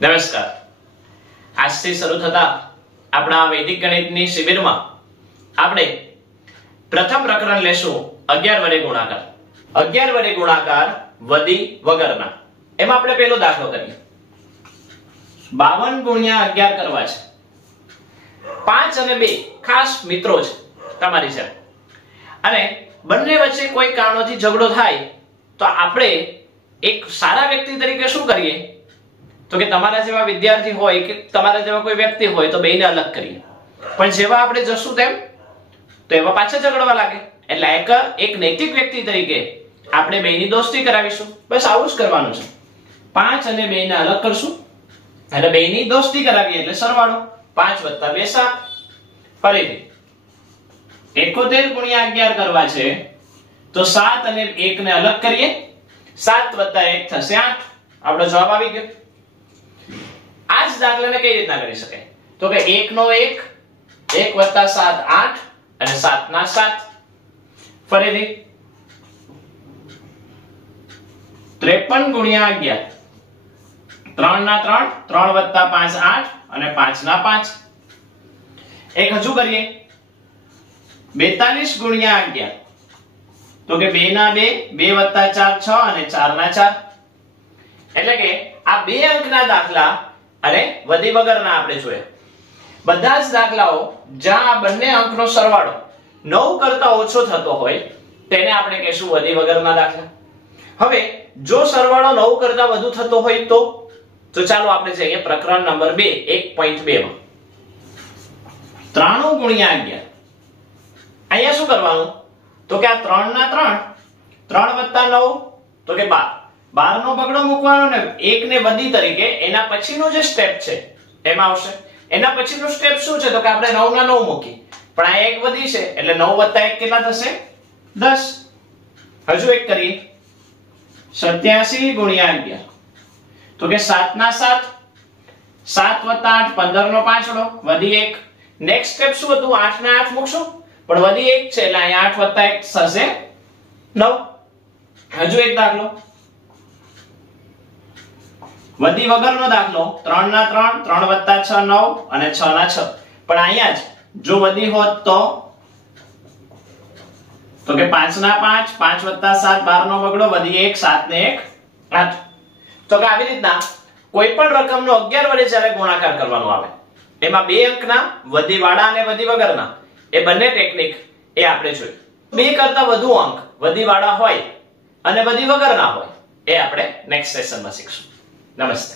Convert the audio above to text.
નમસ્કાર. આજથી શરૂ થતા આપણા વૈદિક ગણિતની શિબિરમાં આપણે પ્રથમ પ્રકરણ લેશું 11 વડે ગુણાકાર. 11 વડે ગુણાકાર વધી વગરના. એમાં આપણે પહેલો દાખલો કરીએ. 52 ગુણ્યા 11 કરવા છે. 5 અને 2 ખાસ મિત્રો છે તમારી સાથે, અને બંને વચ્ચે કોઈ કારણોથી ઝઘડો થાય તો આપણે એક સારા વ્યક્તિ તરીકે શું કરીએ તો કે તમારા જેવા વિદ્યાર્થી હોય કે તમારા જેવા કોઈ વ્યક્તિ હોય તો બેને અલગ કરીએ. પણ જેવા આપણે જશું તેમ તો એવા પાછા ઝઘડવા લાગે. એટલે એક નૈતિક વ્યક્તિ તરીકે આપણે બેની દોસ્તી કરાવીશું. બસ આવું જ કરવાનું છે. 5 અને 2 ને અલગ કરશું અને બેની દોસ્તી કરાવીએ એટલે સરવાળો. 5 + 2 7. ફરીથી 71 ગુણ્યા 11 કરવા છે તો 7 અને 1 ને અલગ કરીએ. 7 + 1 થશે 8. આપણો જવાબ આવી ગયો. આ જ દાખલાને કઈ રીતના કરી શકાય તો કે 1 નો 1, 1 + 7 8 અને 7 ના 7. ફરીથી 53 ગુણ્યા 11, 3 ના 3, 3 + 5 8 અને 5 ના 5. એક હજુ કરીએ 42 ગુણ્યા 11 તો કે 2 ના 2, 2 + 4 6 અને 4 ના 4. એટલે કે આ બે અંકના દાખલા અને વધી વગરના આપણે જોયા. બધા જ દાખલાઓ જ્યાં આ બંને અંકનો સરવાળો 9 કરતા ઓછો થતો હોય તેને આપણે કહેશું વધી વગરના દાખલા. હવે જો સરવાળો 9 કરતા વધુ થતો હોય તો ચાલો આપણે જઈએ પ્રકરણ નંબર 2 1.2 માં. 93 ગુણ્યા 11. અહીંયા શું કરવાનું તો કે આ 3 ના 3, 3 + 9 તો કે 12. 12 નો બગડો મૂકવાનો ને 1 ને વધી તરીકે એના પછીનો જે સ્ટેપ છે એમાં આવશે. એના પછીનો સ્ટેપ શું છે તો કે આપણે 9 ના 9 મૂકી, પણ આ એક વધી છે એટલે 9 + 1 કેટલા થશે 10. હજુ એક કરીએ 87 ગુણ્યા 11 તો કે 7 ના 7, 7 + 8 15 નો પાંચડો વધી 1. નેક્સ્ટ સ્ટેપ શું હતું 8 ના 8 મૂકશું પણ વધી 1 છે એટલે અહીંયા 8 + 1 થશે 9. હજુ એક દાખલો વધી વગરનો દાખલો 3 ના 3, 3 + 6 9 અને 6 ના 6. પણ અહીંયા જ જો વધી હોત તો કે 5 ના 5, 5 + 7 12 નો બગડો વધી 1, 7 ને 1 8. તો કે આવી રીતના કોઈ પણ રકમનો 11 વડે જ્યારે ગુણાકાર કરવાનો આવે એમાં બે અંકના વધીવાળા અને વધી વગરના એ બંને ટેકનિક એ આપણે જોઈ. બે કરતા વધુ અંક વધીવાળા હોય અને વધી વગરના હોય એ આપણે નેક્સ્ટ સેશનમાં શીખશું. નમસ્તે.